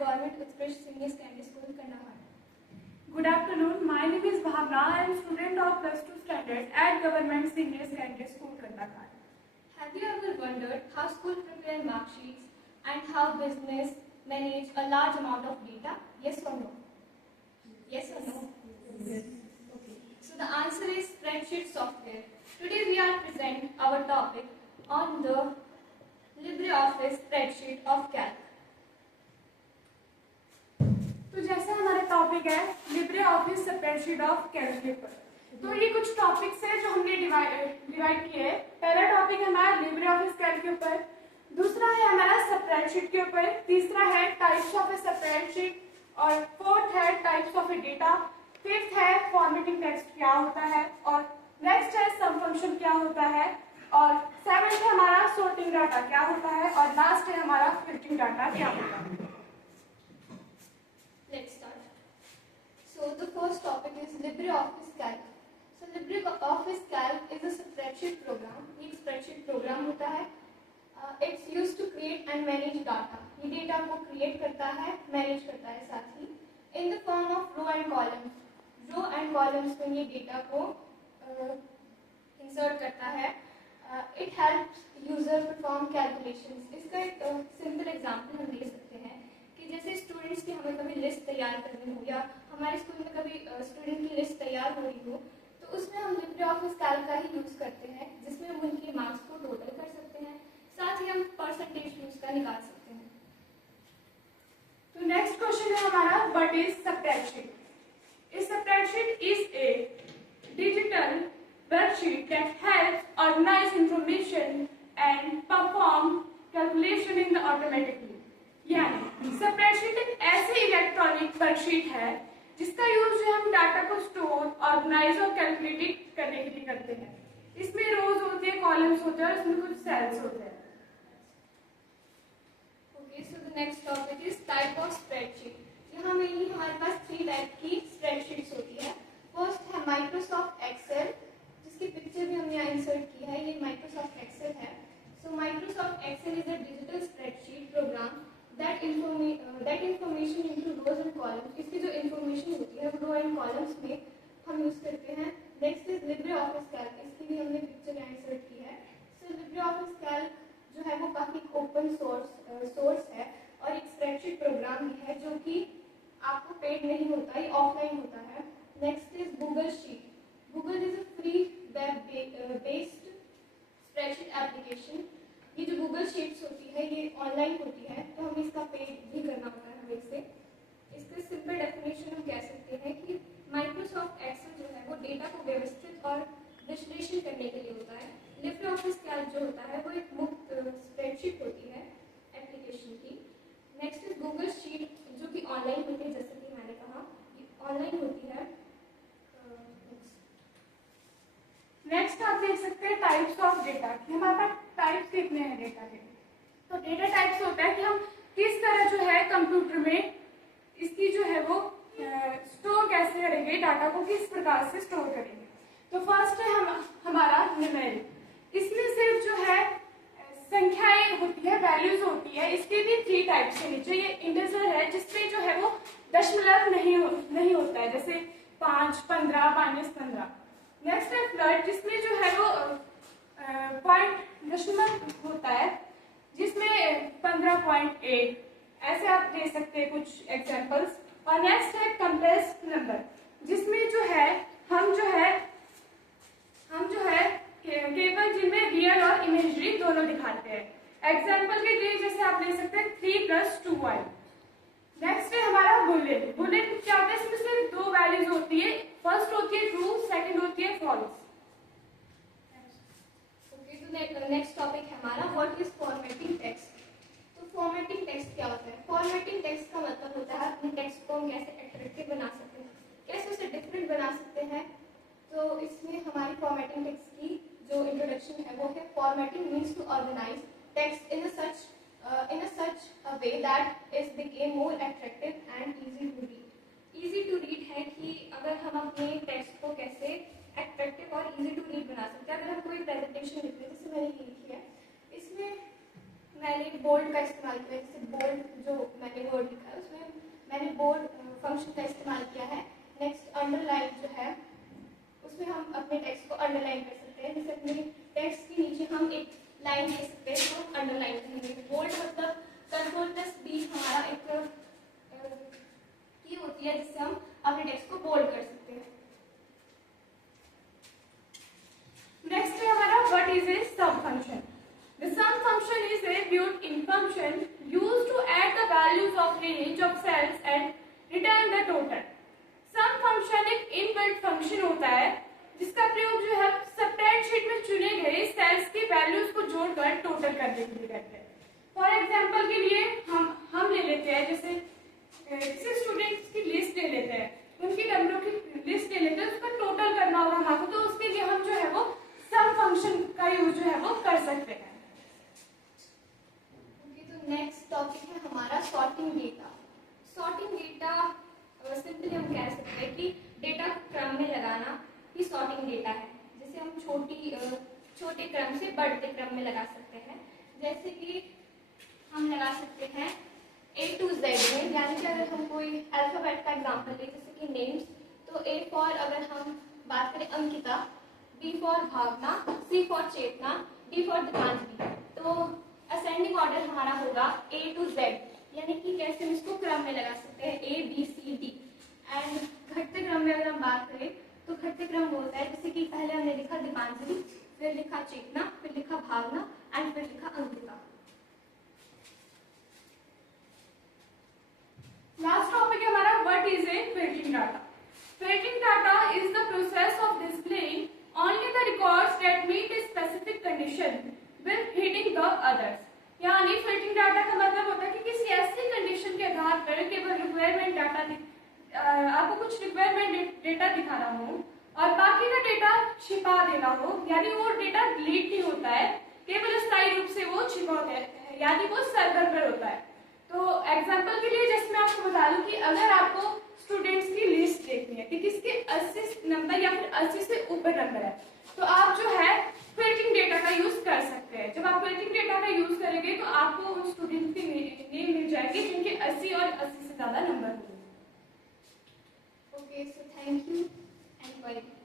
Government Utkarsh Senior Secondary School, Kandahar. Good afternoon. My name is Bhavna. I am student of plus 2 standard at Government Senior Secondary School, Kandahar. Have you ever wondered how school prepare mark sheets and how business manage a large amount of data? Yes or no? Yes or no? Yes. Okay. So the answer is spreadsheet software. Today we are present our topic on the LibreOffice spreadsheet of Calc. तो जैसे हमारा topic है Libre office spreadsheet of Calc के ऊपर, तो ये कुछ topics है जो हमने डिवाइड किए हैं। पहला टॉपिक है हमारा लिब्रे ऑफिस कैल्क के ऊपर, दूसरा है हमारा स्प्रेडशीट के ऊपर, तीसरा है टाइप्स ऑफ ए स्प्रेडशीट और फोर्थ है types of A data, fifth है फॉर्मेटिंग टेक्स्ट क्या होता है और नेक्स्ट है सम फंक्शन क्या होता है और सेवेंथ है हमारा सॉर्टिंग डाटा क्या होता है और लास्ट है हमारा फिल्टरिंग डाटा क्या होता है। Let's start. So the first topic is LibreOffice Calc. So LibreOffice Calc is a spreadsheet program. एक spreadsheet program होता है. It's used to create and manage data. ये data को create करता है, manage करता है साथ ही in the form of row and columns. Row and columns में ये data को insert करता है. It helps user perform calculations. इसका एक simple example हम ले सकते हैं कि जैसे स्टूडेंट्स की हमें कभी लिस्ट तैयार करनी हो या हमारे स्कूल में कभी स्टूडेंट की लिस्ट तैयार हो रही हो, तो उसमें हम LibreOffice Calc का ही यूज़ करते हैं, जिसमें हम उनके मार्क्स को टोटल कर सकते हैं, साथ ही हम परसेंटेज भी उसका निकाल सकते हैं। तो नेक्स्ट क्वेश्चन है हमारा, what is spreadsheet? A spreadsheet is a digital worksheet that helps organize information and perform calculation in the automatically. यानी स्प्रेडशीट एक ऐसी इलेक्ट्रॉनिक वर्कशीट है जिसका यूज जो हम डाटा को स्टोर, ऑर्गेनाइज और कैलकुलेट करने के लिए करते हैं। इसमें रोज होते हैं, कॉलम्स होते हैं और इसमें कुछ सेल्स होते हैं। Okay, so the next topic is type of spreadsheet. यहाँ मेनली हमारे पास 3 टाइप की स्प्रेडशीट्स होती है। फर्स्ट है माइक्रोसॉफ्ट एक्सेल, जिसकी पिक्चर भी हमने यहाँ इंसर्ट की है। ये माइक्रोसॉफ्ट एक्सेल है। So Microsoft Excel is a digital spreadsheet program that information into rows and columns. इसकी जो information होती है रो एंड कॉलम्स में हम यूज करते हैं। नेक्स्ट इज LibreOffice Calc, इसकी भी हमने पिक्चर इंसर्ट की है। सो LibreOffice Calc जो है वो काफी ओपन सोर्स है और एक स्प्रेडशीट प्रोग्राम भी है जो कि आपको पेड नहीं होता, ये ऑफलाइन होता है। Next is Google sheet. Google is a free web based spreadsheet application. ये जो गूगल शीट्स होती है ये ऑनलाइन होती है, तो हमें इसका पेड भी करना होता है हमें इसे। इसका सिंपल डेफिनेशन हम कह सकते हैं कि माइक्रोसॉफ्ट एक्सेल जो है वो डेटा को व्यवस्थित और विश्लेषण करने के लिए होता है। LibreOffice Calc जो होता है वो एक मुफ्त स्प्रेडशीट होती है एप्लीकेशन की। नेक्स्ट इज गूगल शीट जो कि ऑनलाइन होती है, जैसे कि मैंने कहा ये ऑनलाइन होती है। नेक्स्ट आप देख सकते हैं टाइप्स ऑफ डेटा कि हमारे पास टाइप्स कितने हैं डेटा के। तो डेटा टाइप्स होता है कि हम किस तरह जो है कंप्यूटर में इसकी जो है वो स्टोर कैसे करेंगे, डाटा को किस प्रकार से स्टोर करेंगे। तो फर्स्ट है हमारा न्यूमेरिक। इसमें सिर्फ जो है संख्याएं होती है, वैल्यूज होती है। इसके भी 3 टाइप्स के नीचे ये इंटीजर है जिसमें जो है वो दशमलव नहीं होता है, जैसे 5, 15, -15। नेक्स्ट है फ्लोट, जिसमें जो है वो पॉइंट दशमलव होता है, जिसमें 15.8 ऐसे आप दे सकते हैं कुछ एग्जांपल्स। और नेक्स्ट है कंप्लेक्स नंबर, जिसमें जो है हम जो है केवल जिनमें रियल और इमेजरी दोनों दिखाते हैं। एग्जांपल के लिए जैसे आप ले सकते हैं 3 + 2y। नेक्स्ट है हमारा बुलियन। बुलियन क्या होता है, इसमें सिर्फ 2 वैल्यूज होती है, फर्स्ट होती है ट्रू, सेकंड होती है फॉल्स। ओके, तो नेक्स्ट टॉपिक है हमारा व्हाट इज फॉर्मेटिंग टेक्स्ट। तो फॉर्मेटिंग टेक्स्ट क्या होता है? फॉर्मेटिंग टेक्स्ट का मतलब होता है अपने टेक्स्ट को हम कैसे अट्रैक्टिव बना सकते हैं, कैसे उसे डिफरेंट बना सकते हैं। तो इसमें हमारी फॉर्मेटिंग टेक्स्ट की जो इंट्रोडक्शन है वो है formatting means to organize text in such a way that it became more attractive and easy to read. Easy to read है कि अगर हम अपने टेक्स्ट को कैसे अट्रैक्टिव और easy to read बना सकते हैं। अगर हम कोई प्रेजेंटेशन लिखते हैं, जैसे मैंने लिखी है, इसमें मैंने बोल्ड का इस्तेमाल किया, जैसे बोल्ड जो मैंने वर्ड लिखा है उसमें मैंने बोल्ड फंक्शन का इस्तेमाल किया है। नेक्स्ट अंडरलाइन जो है उसमें हम अपने टेक्स्ट को अंडरलाइन कर सकते हैं, जैसे अपने टेक्स्ट के नीचे हम एक लाइन दे सकते हैं तो अंडरलाइन करेंगे। बोल्ड मतलब Ctrl+B हमारा एक की होती है जिससे हम अपने टेक्स्ट को बोल्ड कर सकते हैं। नेक्स्ट है हमारा what is a sum function. The sum function is a built-in function used to add the values of range of cells and return the total. Sum function एक इनबिल्ट फंक्शन होता है जिसका प्रयोग जो है स्प्रेडशीट में चुने गए सेल्स की वैल्यूज को जोड़कर टोटल करने के लिए करते हैं। फॉर एग्जांपल के लिए हम ले लेते हैं, जैसे स्टूडेंट्स की लिस्ट ले लेते हैं, उनकी नंबरों की लिस्ट ले लेते हैं, उसका टोटल करना होगा हमको, तो उसके लिए हम जो है वो सम फंक्शन का यूज जो है वो कर सकते हैं। तो नेक्स्ट टॉपिक है हमारा sorting data. Sorting data simply हम कह सकते हैं कि डेटा को क्रम में लगाना ही सॉर्टिंग डेटा है। जैसे हम छोटे क्रम से बढ़ते क्रम में लगा सकते हैं, जैसे कि हम लगा सकते हैं A to Z में, यानी कि अगर हम कोई अल्फाबेट का एग्जांपल लें जैसे कि नेम्स, तो A फॉर अगर हम बात करें Ankita, B for Bhavana, C for Chetna, D for Deepanjali, तो असेंडिंग ऑर्डर हमारा होगा A to Z, यानी कि कैसे हम इसको क्रम में लगा सकते हैं A B C D। And घटते क्रम में अगर हम बात करें तो घटते क्रम होता है जैसे कि पहले हमने लिखा दीपांजलि, फिर लिखा चेतना, फिर लिखा भावना एंड फिर लिखा अंकिता। लास्ट टॉपिक है हमारा what is a filtering data. Filtering data is the process of displaying only the records that meet a specific condition with hitting the others. यानी फिल्टरिंग डाटा का मतलब होता है कि किसी ऐसी कंडीशन के आधार पर केवल रिक्वायरमेंट डाटा आपको कुछ रिक्वायरमेंट डेटा दिखाना हो और बाकी का डेटा छिपा देना हो, यानी वो डेटा डिलीट नहीं होता है, केवल स्थायी रूप से वो छिपा होता है, यानी वो सर्वर पर होता है। तो एग्जांपल के लिए जैसे मैं आपको बता दूं कि अगर आपको स्टूडेंट्स की लिस्ट देखनी है कि किसके 80 नंबर या फिर 80 से ऊपर नंबर है, तो आप जो है फिल्टरिंग डेटा का यूज कर सकते हैं। जब आप फिल्टरिंग डेटा का यूज करेंगे तो आपको उन स्टूडेंट्स की नेम मिल जाएगी जिनके 80 और 80 से ज्यादा नंबर होंगे। Okay, so thank you and bye.